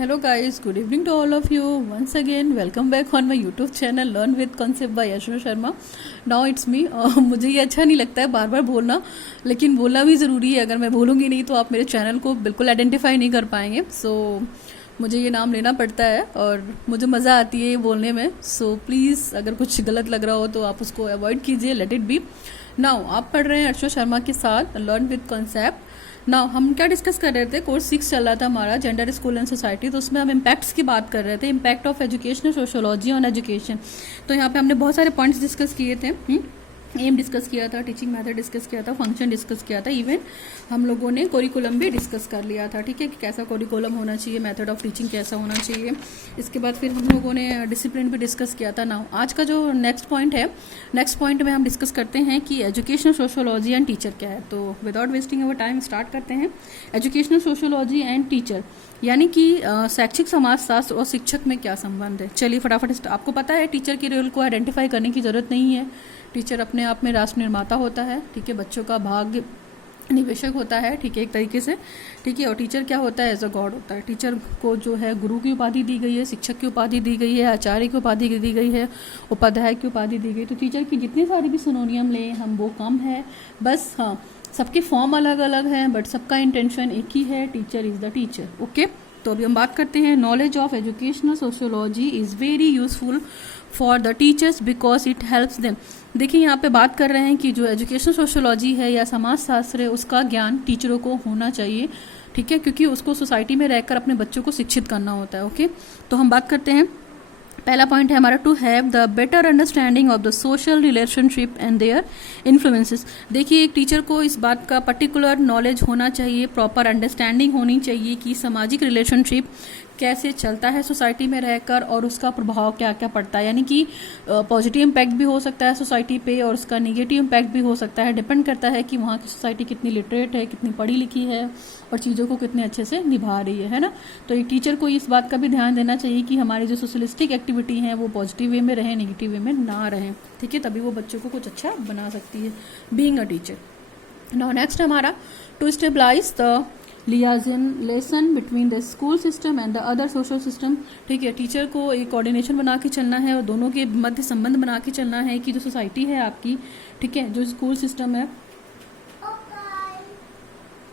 Hello guys, good evening to all of you. Once again, welcome back on my YouTube channel Learn with Concept by Yashna Sharma. Now it's me. मुझे ये अच्छा नहीं लगता है बार बार बोलना, लेकिन बोलना भी ज़रूरी है. अगर मैं बोलूँगी नहीं तो आप मेरे चैनल को बिल्कुल आइडेंटिफाई नहीं कर पाएंगे. मुझे ये नाम लेना पड़ता है और मुझे मज़ा आती है ये बोलने में. प्लीज़ अगर कुछ गलत लग रहा हो तो आप उसको अवॉइड कीजिए. Let it be. नाउ आप पढ़ रहे हैं अर्चना शर्मा के साथ लर्न विद कॉन्सेप्ट. नाउ हम क्या डिस्कस कर रहे थे, कोर्स 6 चल रहा था हमारा जेंडर स्कूल एंड सोसाइटी. तो उसमें हम इम्पैक्ट्स की बात कर रहे थे, impact of educational sociology on education. तो यहाँ पे हमने बहुत सारे पॉइंट्स डिस्कस किए थे. एम डिस्कस किया था, टीचिंग मेथड डिस्कस किया था, फंक्शन डिस्कस किया था, इवन हम लोगों ने कोरिकुलम भी डिस्कस कर लिया था. ठीक है, कि कैसा कोरिकुलम होना चाहिए, मेथड ऑफ टीचिंग कैसा होना चाहिए. इसके बाद फिर हम लोगों ने डिसिप्लिन भी डिस्कस किया था. नाउ आज का जो नेक्स्ट पॉइंट है, नेक्स्ट पॉइंट में हम डिस्कस करते हैं कि एजुकेशनल सोशोलॉजी एंड टीचर क्या है. तो without wasting our time start करते हैं. एजुकेशनल सोशोलॉजी एंड टीचर यानी कि शैक्षिक समाजशास्त्र और शिक्षक में क्या संबंध है. चलिए फटाफट. आपको पता है टीचर के रोल को आइडेंटिफाई करने की ज़रूरत नहीं है. टीचर अपने आप में राष्ट्र निर्माता होता है. ठीक है, बच्चों का भाग्य निवेशक होता है. ठीक है, एक तरीके से. ठीक है, और टीचर क्या होता है, एज अ गॉड होता है. टीचर को जो है गुरु की उपाधि दी गई है, शिक्षक की उपाधि दी गई है, आचार्य की उपाधि दी गई है, उपाध्याय की उपाधि दी गई. तो टीचर की जितनी सारी भी सिनोनियम लें हम वो कम है. बस हाँ, सबके फॉर्म अलग अलग हैं बट सबका इंटेंशन एक ही है, teacher is the teacher. Okay, तो अभी हम बात करते हैं. Knowledge of educational sociology is very useful for the teachers because it helps them. देखिए यहाँ पे बात कर रहे हैं कि जो एजुकेशनल सोशियोलॉजी है या समाजशास्त्र है उसका ज्ञान टीचरों को होना चाहिए. ठीक है, क्योंकि उसको सोसाइटी में रहकर अपने बच्चों को शिक्षित करना होता है. ओके, तो हम बात करते हैं. पहला पॉइंट है हमारा to have the better understanding of the social relationship and their influences. देखिए एक टीचर को इस बात का पर्टिकुलर नॉलेज होना चाहिए, प्रॉपर अंडरस्टैंडिंग होनी चाहिए कि सामाजिक रिलेशनशिप कैसे चलता है सोसाइटी में रहकर और उसका प्रभाव क्या क्या पड़ता है. यानी कि पॉजिटिव इम्पैक्ट भी हो सकता है सोसाइटी पे और उसका नेगेटिव इम्पैक्ट भी हो सकता है. डिपेंड करता है कि वहाँ की सोसाइटी कितनी लिटरेट है, कितनी पढ़ी लिखी है और चीज़ों को कितने अच्छे से निभा रही है ना. तो एक टीचर को इस बात का भी ध्यान देना चाहिए कि हमारी जो सोशलिस्टिक एक्टिविटी हैं वो पॉजिटिव वे में रहें, नेगेटिव वे में ना रहें. ठीक है, तभी वो बच्चों को कुछ अच्छा बना सकती है being a teacher. Now next हमारा to stabilize the liaison between the school system and the other social system. ठीक है, टीचर को एक कोऑर्डिनेशन बना के चलना है और दोनों के मध्य संबंध बना के चलना है कि जो सोसाइटी है आपकी, ठीक है, जो स्कूल सिस्टम है.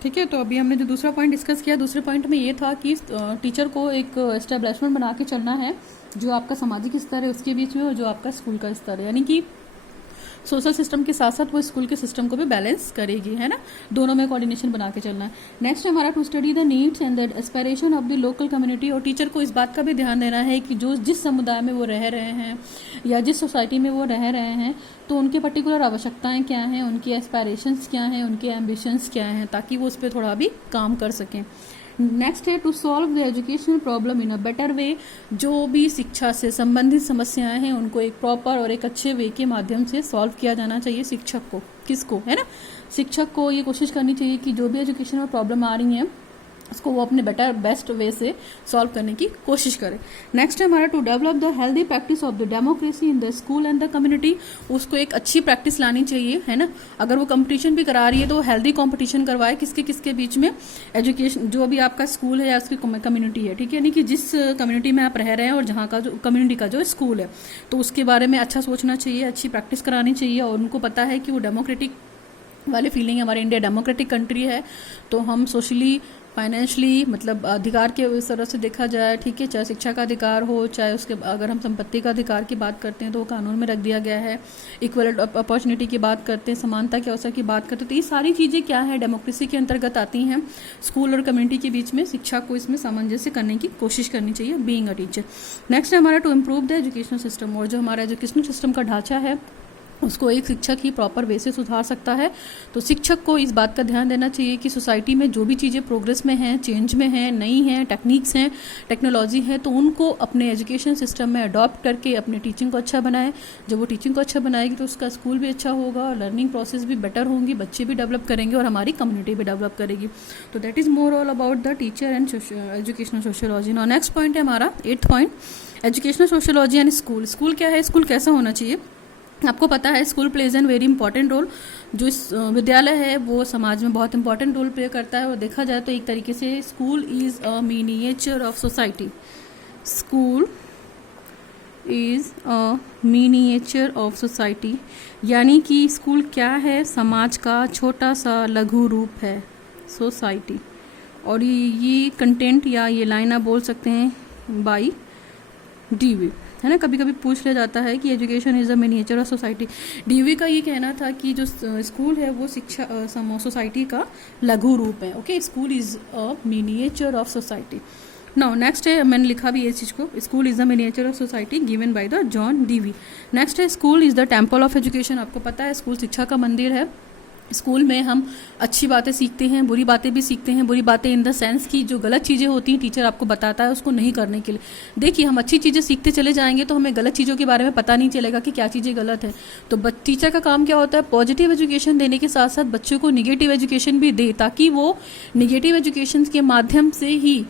ठीक है, तो अभी हमने जो दूसरा पॉइंट डिस्कस किया, दूसरे पॉइंट में ये था कि टीचर को एक एस्टेब्लिशमेंट बना के चलना है जो आपका सामाजिक स्तर है उसके बीच में और जो आपका स्कूल का स्तर है. यानी कि सोशल सिस्टम के साथ साथ वो स्कूल के सिस्टम को भी बैलेंस करेगी, है ना. दोनों में कोऑर्डिनेशन बना के चलना है. नेक्स्ट हमारा to study the needs and the aspiration of the local community. और टीचर को इस बात का भी ध्यान देना है कि जो जिस समुदाय में वो रह रहे हैं या जिस सोसाइटी में वो रह रहे हैं तो उनकी पर्टिकुलर आवश्यकताएं क्या हैं, उनकी एस्पिरेशंस क्या हैं, उनके एम्बिशंस क्या हैं, ताकि वो उस पर थोड़ा भी काम कर सकें. नेक्स्ट है to solve the educational problem in a better way. जो भी शिक्षा से संबंधित समस्याएं हैं उनको एक प्रॉपर और एक अच्छे वे के माध्यम से सॉल्व किया जाना चाहिए. शिक्षक को, किसको, है ना, शिक्षक को ये कोशिश करनी चाहिए कि जो भी एजुकेशनल प्रॉब्लम आ रही हैं उसको वो अपने बेस्ट वे से सॉल्व करने की कोशिश करें. नेक्स्ट है हमारा to develop the healthy practice of the democracy in the school and the community. उसको एक अच्छी प्रैक्टिस लानी चाहिए, है ना. अगर वो कंपटीशन भी करा रही है तो हेल्दी कंपटीशन करवाए किसके किसके बीच में, एजुकेशन जो भी आपका स्कूल है या उसकी कम्युनिटी है. ठीक है, यानी कि जिस कम्युनिटी में आप रह रहे हैं और जहाँ का जो कम्युनिटी का जो स्कूल है तो उसके बारे में अच्छा सोचना चाहिए, अच्छी प्रैक्टिस करानी चाहिए. और उनको पता है कि वो डेमोक्रेटिक वाली फीलिंग, हमारी इंडिया डेमोक्रेटिक कंट्री है तो हम सोशली फाइनेंशली मतलब अधिकार के इस तरह से देखा जाए. ठीक है, चाहे शिक्षा का अधिकार हो, चाहे उसके अगर हम संपत्ति का अधिकार की बात करते हैं तो वो कानून में रख दिया गया है. इक्वल अपॉर्चुनिटी की बात करते हैं, समानता के अवसर की बात करते हैं. तो ये सारी चीज़ें क्या है, डेमोक्रेसी के अंतर्गत आती हैं. स्कूल और कम्युनिटी के बीच में शिक्षा को इसमें सामंजस्य करने की कोशिश करनी चाहिए बीइंग अ टीचर. नेक्स्ट है हमारा to improve the educational system. और जो हमारा एजुकेशनल सिस्टम का ढांचा है उसको एक शिक्षक ही प्रॉपर वे से सुधार सकता है. तो शिक्षक को इस बात का ध्यान देना चाहिए कि सोसाइटी में जो भी चीज़ें प्रोग्रेस में हैं, चेंज में हैं, नई हैं, टेक्निक्स हैं, टेक्नोलॉजी है, तो उनको अपने एजुकेशन सिस्टम में अडॉप्ट करके अपने टीचिंग को अच्छा बनाए. जब वो टीचिंग को अच्छा बनाएगी तो उसका स्कूल भी अच्छा होगा, लर्निंग प्रोसेस भी बेटर होंगी, बच्चे भी डेवलप करेंगे और हमारी कम्युनिटी भी डेवलप करेगी. तो that is more all about the teacher and educational sociology. Now next point है हमारा 8th point, educational sociology and school. School क्या है, स्कूल कैसा होना चाहिए. आपको पता है school plays an very important role. जो इस विद्यालय है वो समाज में बहुत इंपॉर्टेंट रोल प्ले करता है। और देखा जाए तो एक तरीके से school is a miniature of society. School is a miniature of society, यानी कि स्कूल क्या है, समाज का छोटा सा लघु रूप है, सोसाइटी। और ये कंटेंट या ये लाइन आप बोल सकते हैं बाई डीवी, है ना। कभी कभी पूछ लिया जाता है कि education is a miniature of society. Dewey का ये कहना था कि जो स्कूल है वो शिक्षा सोसाइटी का लघु रूप है। Okay, school is a miniature of society. Now next है, मैंने लिखा भी ये चीज़ को, school is the miniature of society given by the John Dewey. Next है, school is the temple of education. आपको पता है स्कूल शिक्षा का मंदिर है। स्कूल में हम अच्छी बातें सीखते हैं, बुरी बातें भी सीखते हैं। बुरी बातें इन द सेंस की जो गलत चीज़ें होती हैं टीचर आपको बताता है उसको नहीं करने के लिए। देखिए, हम अच्छी चीज़ें सीखते चले जाएंगे तो हमें गलत चीज़ों के बारे में पता नहीं चलेगा कि क्या चीज़ें गलत है। तो टीचर का काम क्या होता है, पॉजिटिव एजुकेशन देने के साथ साथ बच्चों को निगेटिव एजुकेशन भी दे, ताकि वो निगेटिव एजुकेशन के माध्यम से ही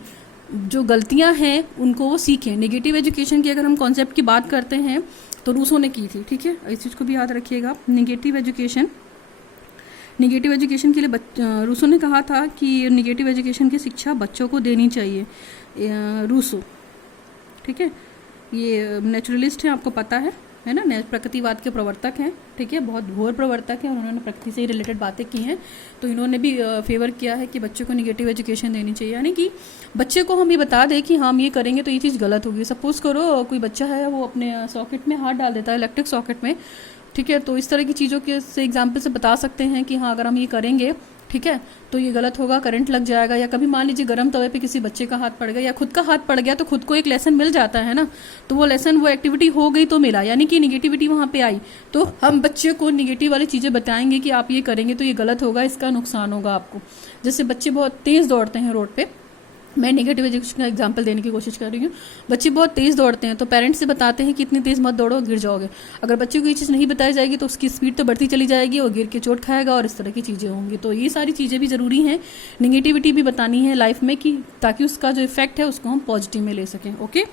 जो गलतियां हैं उनको वो सीखें। नेगेटिव एजुकेशन की अगर हम कॉन्सेप्ट की बात करते हैं तो रूसो ने की थी, ठीक है, इस चीज़ को भी याद रखिएगा। निगेटिव एजुकेशन के लिए रूसो ने कहा था कि निगेटिव एजुकेशन की शिक्षा बच्चों को देनी चाहिए। रूसो, ठीक है, ये नेचुरलिस्ट है, आपको पता है ना, प्रकृतिवाद के प्रवर्तक हैं, ठीक है, बहुत घोर प्रवर्तक हैं। उन्होंने प्रकृति से ही रिलेटेड बातें की हैं। तो इन्होंने भी फेवर किया है कि बच्चों को निगेटिव एजुकेशन देनी चाहिए, यानी कि बच्चे को हम ये बता दें कि हम ये करेंगे तो ये चीज़ गलत होगी। सपोज करो कोई बच्चा है वो अपने सॉकेट में हाथ डाल देता है, इलेक्ट्रिक सॉकेट में, ठीक है, तो इस तरह की चीज़ों के से एग्जाम्पल से बता सकते हैं कि हाँ अगर हम ये करेंगे, ठीक है, तो ये गलत होगा, करंट लग जाएगा। या कभी मान लीजिए गर्म तवे पे किसी बच्चे का हाथ पड़ गया या खुद का हाथ पड़ गया तो खुद को एक लेसन मिल जाता है ना, तो वो लेसन, वो एक्टिविटी हो गई तो मिला, यानी कि निगेटिविटी वहाँ पे आई। तो हम बच्चे को निगेटिव वाली चीज़ें बताएंगे कि आप ये करेंगे तो ये गलत होगा, इसका नुकसान होगा आपको। जैसे बच्चे बहुत तेज़ दौड़ते हैं रोड पे, मैं नेगेटिव एजुकेशन का एग्जांपल देने की कोशिश कर रही हूँ। बच्चे बहुत तेज़ दौड़ते हैं तो पेरेंट्स से बताते हैं कि इतनी तेज़ मत दौड़ो, गिर जाओगे। अगर बच्चे को ये चीज़ नहीं बताई जाएगी तो उसकी स्पीड तो बढ़ती चली जाएगी और गिर के चोट खाएगा और इस तरह की चीज़ें होंगी। तो ये सारी चीज़ें भी ज़रूरी हैं, निगेटिविटी भी बतानी है लाइफ में कि ताकि उसका जो इफेक्ट है उसको हम पॉजिटिव में ले सकें। ओके,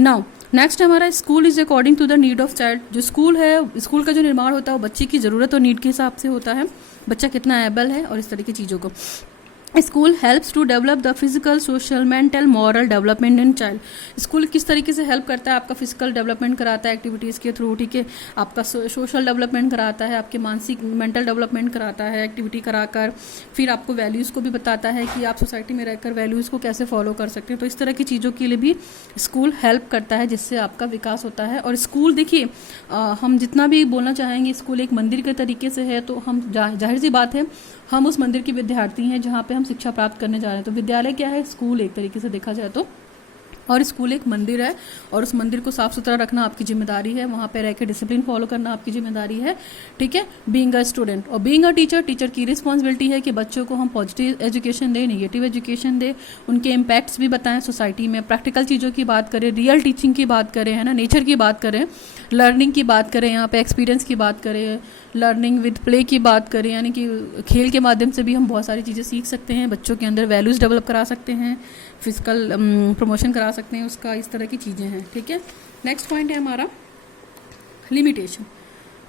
नाउ नेक्स्ट हमारा school is according to the need of child. जो स्कूल है, स्कूल का जो निर्माण होता है वो बच्चे की ज़रूरत और नीड के हिसाब से होता है, बच्चा कितना एबल है और इस तरह की चीज़ों को। School helps to develop the physical, social, mental, moral development in child. School किस तरीके से हेल्प करता है, आपका फिजिकल डेवलपमेंट कराता है एक्टिविटीज़ के थ्रू, ठीक है, आपका सोशल डेवलपमेंट कराता है, आपके मानसिक मेंटल डेवलपमेंट कराता है एक्टिविटी कराकर, फिर आपको वैल्यूज़ को भी बताता है कि आप सोसाइटी में रहकर वैल्यूज़ को कैसे फॉलो कर सकते हैं। तो इस तरह की चीज़ों के लिए भी स्कूल हेल्प करता है जिससे आपका विकास होता है। और स्कूल देखिए, हम जितना भी बोलना चाहेंगे स्कूल एक मंदिर के तरीके से है, तो हम जाहिर सी बात है हम उस मंदिर के विद्यार्थी हैं जहाँ पे हम शिक्षा प्राप्त करने जा रहे हैं। तो विद्यालय क्या है, स्कूल एक तरीके से देखा जाए तो, और स्कूल एक मंदिर है और उस मंदिर को साफ सुथरा रखना आपकी जिम्मेदारी है, वहाँ पे रह के डिसिप्लिन फॉलो करना आपकी जिम्मेदारी है, ठीक है। बीइंग अ स्टूडेंट और बीइंग अ टीचर, टीचर की रिस्पॉन्सिबिलिटी है कि बच्चों को हम पॉजिटिव एजुकेशन दें, निगेटिव एजुकेशन दें, उनके इम्पैक्ट्स भी बताएं सोसाइटी में, प्रैक्टिकल चीज़ों की बात करें, रियल टीचिंग की बात करें, है ना, नेचर की बात करें, लर्निंग की बात करें, यहाँ पे एक्सपीरियंस की बात करें, लर्निंग विद प्ले की बात करें, यानी कि खेल के माध्यम से भी हम बहुत सारी चीज़ें सीख सकते हैं, बच्चों के अंदर वैल्यूज़ डेवलप करा सकते हैं, फिजिकल प्रमोशन करा सकते हैं उसका, इस तरह की चीज़ें हैं, ठीक है। नेक्स्ट पॉइंट है हमारा लिमिटेशन,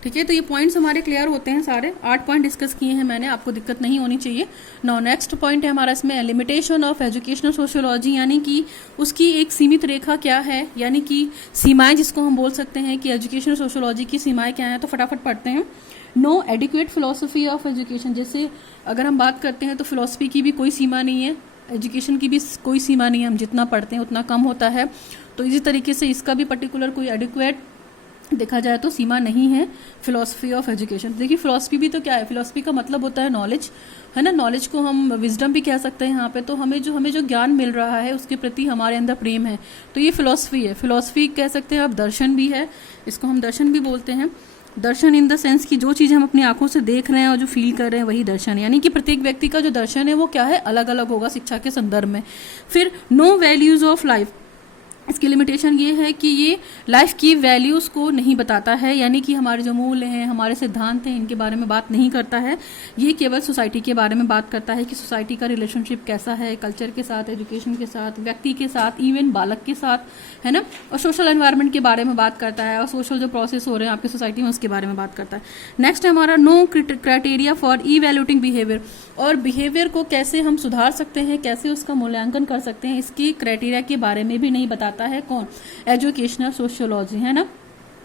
ठीक है। तो ये पॉइंट्स हमारे क्लियर होते हैं, सारे 8 पॉइंट डिस्कस किए हैं मैंने, आपको दिक्कत नहीं होनी चाहिए। नाउ नेक्स्ट पॉइंट है हमारा इसमें लिमिटेशन ऑफ एजुकेशनल सोशियोलॉजी, यानी कि उसकी एक सीमित रेखा क्या है, यानी कि सीमाएं जिसको हम बोल सकते हैं कि एजुकेशनल सोशियोलॉजी की सीमाएं क्या हैं। तो फटाफट पढ़ते हैं। No adequate philosophy of education, जैसे अगर हम बात करते हैं तो फिलोसफी की भी कोई सीमा नहीं है, एजुकेशन की भी कोई सीमा नहीं है, हम जितना पढ़ते हैं उतना कम होता है। तो इसी तरीके से इसका भी पर्टिकुलर कोई एडिक्वेट देखा जाए तो सीमा नहीं है फिलोसफी ऑफ एजुकेशन। देखिए फिलोसफी भी तो क्या है, फिलोसफी का मतलब होता है नॉलेज, है ना, नॉलेज को हम विजडम भी कह सकते हैं यहाँ पे। तो हमें जो ज्ञान मिल रहा है उसके प्रति हमारे अंदर प्रेम है, तो ये फिलोसफी है। फिलोसफी कह सकते हैं आप, दर्शन भी है, इसको हम दर्शन भी बोलते हैं। दर्शन इन द सेंस कि जो चीज़ हम अपनी आंखों से देख रहे हैं और जो फील कर रहे हैं वही दर्शन है, यानी कि प्रत्येक व्यक्ति का जो दर्शन है वो क्या है, अलग अलग होगा शिक्षा के संदर्भ में। फिर नो वैल्यूज ऑफ लाइफ, इसकी लिमिटेशन ये है कि ये लाइफ की वैल्यूज़ को नहीं बताता है, यानी कि हमारे जो मूल्य हैं, हमारे सिद्धांत हैं, इनके बारे में बात नहीं करता है। ये केवल सोसाइटी के बारे में बात करता है कि सोसाइटी का रिलेशनशिप कैसा है कल्चर के साथ, एजुकेशन के साथ, व्यक्ति के साथ, इवन बालक के साथ, है ना। और सोशल एनवायरनमेंट के बारे में बात करता है, और सोशल जो प्रोसेस हो रहे हैं आपकी सोसाइटी में उसके बारे में बात करता है। नेक्स्ट है हमारा no criteria for evaluating behaviour, और बिहेवियर को कैसे हम सुधार सकते हैं, कैसे उसका मूल्यांकन कर सकते हैं, इसकी क्राइटेरिया के बारे में भी नहीं बताता है। कौन? एजुकेशनल सोशियोलॉजी, है ना।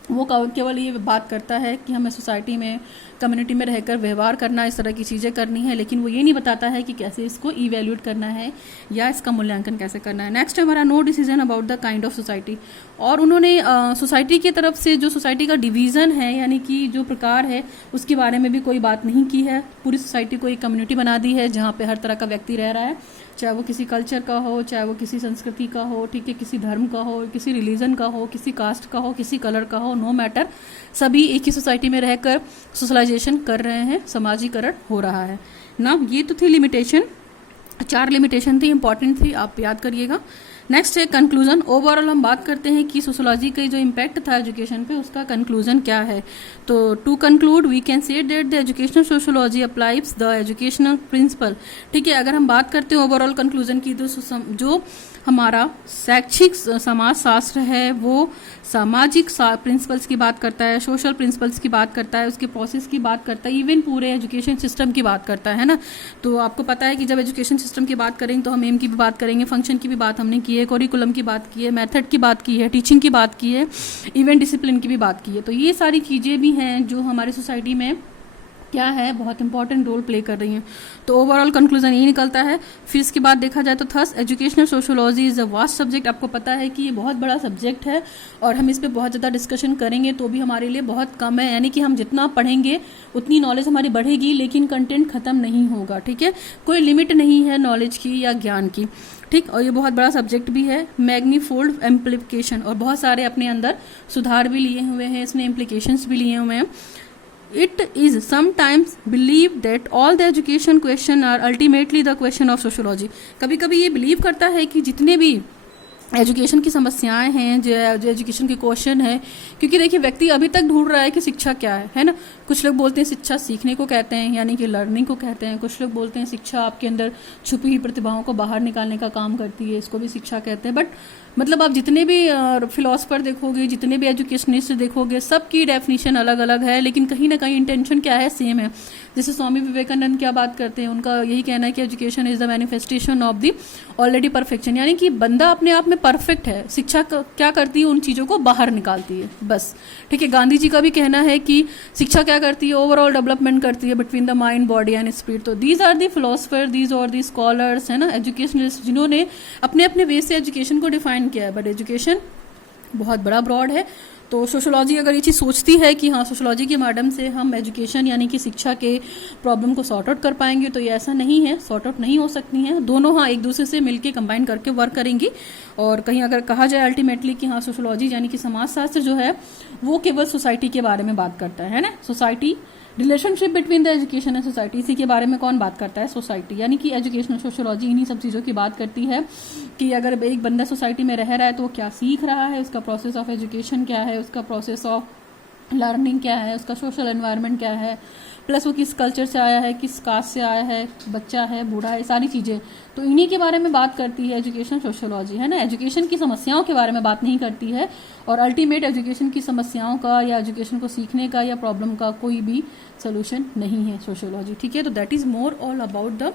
वो केवल ये बात करता है कि हमें सोसाइटी में, कम्युनिटी में रहकर व्यवहार करना, इस तरह की चीज़ें करनी है, लेकिन वो ये नहीं बताता है कि कैसे इसको इवैल्यूएट करना है या इसका मूल्यांकन कैसे करना है। नेक्स्ट है हमारा no decision about the kind of society, और उन्होंने सोसाइटी की तरफ से जो सोसाइटी का डिवीज़न है, यानी कि जो प्रकार है, उसके बारे में भी कोई बात नहीं की है। पूरी सोसाइटी को एक कम्युनिटी बना दी है जहाँ पे हर तरह का व्यक्ति रह रहा है, चाहे वो किसी कल्चर का हो, चाहे वो किसी संस्कृति का हो, ठीक है, किसी धर्म का हो, किसी रिलीजन का हो, किसी कास्ट का हो, किसी कलर का हो, नो मैटर, सभी एक ही सोसाइटी में रहकर सोशलाइजेशन कर रहे हैं, समाजीकरण हो रहा है ना। ये तो थी लिमिटेशन, 4 लिमिटेशन थी, इंपॉर्टेंट थी, आप याद करिएगा। नेक्स्ट है कंक्लूजन। ओवरऑल हम बात करते हैं कि सोशोलॉजी का जो इम्पैक्ट था एजुकेशन पे, उसका कंक्लूजन क्या है। तो to conclude we can say that the educational sociology applies the educational principle, ठीक है। अगर हम बात करते हैं ओवरऑल कंक्लूजन की, तो जो हमारा शैक्षिक समाज शास्त्र है वो सामाजिक प्रिंसिपल्स की बात करता है, सोशल प्रिंसिपल्स की बात करता है, उसके प्रोसेस की बात करता है, इवन पूरे एजुकेशन सिस्टम की बात करता है ना। तो आपको पता है कि जब एजुकेशन सिस्टम की बात करेंगे तो हम एम की भी बात करेंगे, फंक्शन की भी बात हमने की है, करिकुलम की बात की है, मेथड की बात की है, टीचिंग की बात की है, इवन डिसिप्लिन की भी बात की है। तो ये सारी चीज़ें भी हैं जो हमारी सोसाइटी में क्या है, बहुत इंपॉर्टेंट रोल प्ले कर रही हैं। तो ओवरऑल कंक्लूजन यही निकलता है। फिर इसके बाद देखा जाए तो thus educational sociology is a vast subject. आपको पता है कि ये बहुत बड़ा सब्जेक्ट है और हम इस पर बहुत ज़्यादा डिस्कशन करेंगे तो भी हमारे लिए बहुत कम है, यानी कि हम जितना पढ़ेंगे उतनी नॉलेज हमारी बढ़ेगी, लेकिन कंटेंट खत्म नहीं होगा, ठीक है। कोई लिमिट नहीं है नॉलेज की या ज्ञान की, ठीक। और ये बहुत बड़ा सब्जेक्ट भी है। मैग्नीफोल्ड एम्प्लीफिकेशन, और बहुत सारे अपने अंदर सुधार भी लिए हुए हैं इसने, इम्प्लीकेशंस भी लिए हुए हैं। It is sometimes believed that all the education question are ultimately the question of sociology। कभी कभी ये बिलीव करता है कि जितने भी एजुकेशन की समस्याएं हैं, जो एजुकेशन के क्वेश्चन है, क्योंकि देखिए व्यक्ति अभी तक ढूंढ रहा है कि शिक्षा क्या है ना। कुछ लोग बोलते हैं शिक्षा सीखने को कहते हैं, यानी कि लर्निंग को कहते हैं। कुछ लोग बोलते हैं शिक्षा आपके अंदर छुपी हुई प्रतिभाओं को बाहर निकालने का काम करती है, इसको भी शिक्षा कहते हैं। बट मतलब आप जितने भी फिलोसफर देखोगे, जितने भी एजुकेशनिस्ट देखोगे, सबकी डेफिनेशन अलग अलग है, लेकिन कहीं ना कहीं इंटेंशन क्या है, सेम है। जैसे स्वामी विवेकानंद क्या बात करते हैं, उनका यही कहना है कि education is the manifestation of the already perfection, यानी कि बंदा अपने आप में परफेक्ट है, शिक्षा क्या करती है, उन चीज़ों को बाहर निकालती है, बस, ठीक है। गांधी जी का भी कहना है कि शिक्षा क्या करती है, ओवरऑल डेवलपमेंट करती है between the mind, body and spirit. तो these are the philosopher, these are the scholars, है ना, एजुकेशनिस्ट, जिन्होंने अपने अपने वे से एजुकेशन को डिफाइन किया है। बट एजुकेशन बहुत बड़ा ब्रॉड है। तो सोशोलॉजी अगर ये चीज़ सोचती है कि हाँ सोशोलॉजी के माध्यम से हम एजुकेशन यानी कि शिक्षा के प्रॉब्लम को सॉर्ट आउट कर पाएंगे, तो ये ऐसा नहीं है, सॉर्ट आउट नहीं हो सकती हैं। दोनों हाँ एक दूसरे से मिलके कंबाइन करके वर्क करेंगी। और कहीं अगर कहा जाए अल्टीमेटली कि हाँ सोशोलॉजी यानी कि समाजशास्त्र जो है वो केवल सोसाइटी के बारे में बात करता है ना, society, relationship between the education and society, इसी के बारे में कौन बात करता है, सोसाइटी। यानी कि एजुकेशनल सोशियोलॉजी इन्हीं सब चीज़ों की बात करती है कि अगर एक बंदा सोसाइटी में रह रहा है तो वो क्या सीख रहा है, उसका प्रोसेस ऑफ एजुकेशन क्या है, उसका प्रोसेस ऑफ लर्निंग क्या है, उसका सोशल एनवायरनमेंट क्या है, प्लस वो किस कल्चर से आया है, किस कास्ट से आया है, बच्चा है, बूढ़ा है, सारी चीज़ें तो इन्हीं के बारे में बात करती है एजुकेशन सोशियोलॉजी, है ना। एजुकेशन की समस्याओं के बारे में बात नहीं करती है, और अल्टीमेट एजुकेशन की समस्याओं का या एजुकेशन को सीखने का या प्रॉब्लम का कोई भी सोल्यूशन नहीं है सोशियोलॉजी, ठीक है। तो that is more all about the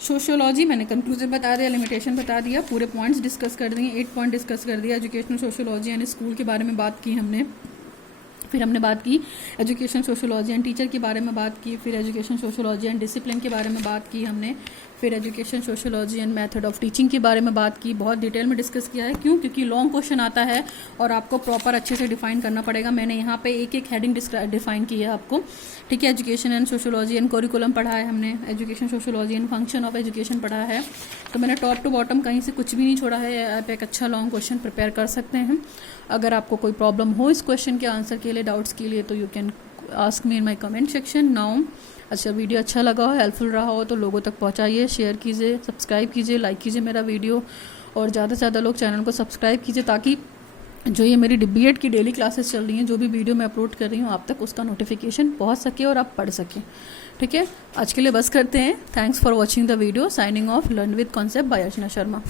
sociology. मैंने कंक्लूजन बता दिया, लिमिटेशन बता दिया, पूरे पॉइंट्स डिस्कस कर दिए, 8 पॉइंट डिस्कस कर दिया। एजुकेशनल सोशियोलॉजी यानी स्कूल के बारे में बात की हमने, फिर हमने बात की एजुकेशन सोशियोलॉजी एंड टीचर के बारे में बात की, फिर एजुकेशन सोशियोलॉजी एंड डिसिप्लिन के बारे में बात की हमने, फिर education sociology and method of teaching के बारे में बात की। बहुत डिटेल में डिस्कस किया है, क्यों, क्योंकि लॉन्ग क्वेश्चन आता है और आपको प्रॉपर अच्छे से डिफाइन करना पड़ेगा। मैंने यहाँ पे एक एक हेडिंग डिफाइन की है आपको, ठीक है। Education and sociology and curriculum पढ़ा है हमने, education sociology and function of education पढ़ा है। तो मैंने टॉप टू बॉटम कहीं से कुछ भी नहीं छोड़ा है। आप एक अच्छा लॉन्ग क्वेश्चन प्रिपेयर कर सकते हैं। अगर आपको कोई प्रॉब्लम हो इस क्वेश्चन के आंसर के लिए, डाउट्स के लिए, तो you can ask me in my comment section now. अच्छा वीडियो अच्छा लगा हो, हेल्पफुल रहा हो तो लोगों तक पहुंचाइए, शेयर कीजिए, सब्सक्राइब कीजिए, लाइक कीजिए मेरा वीडियो, और ज़्यादा से ज़्यादा लोग चैनल को सब्सक्राइब कीजिए, ताकि जो ये मेरी बीएड की डेली क्लासेस चल रही हैं, जो भी वीडियो मैं अपलोड कर रही हूँ, आप तक उसका नोटिफिकेशन पहुँच सके और आप पढ़ सकें। ठीक है, आज के लिए बस करते हैं। Thanks for watching the video. Signing off, learn with concept bye Archana Sharma.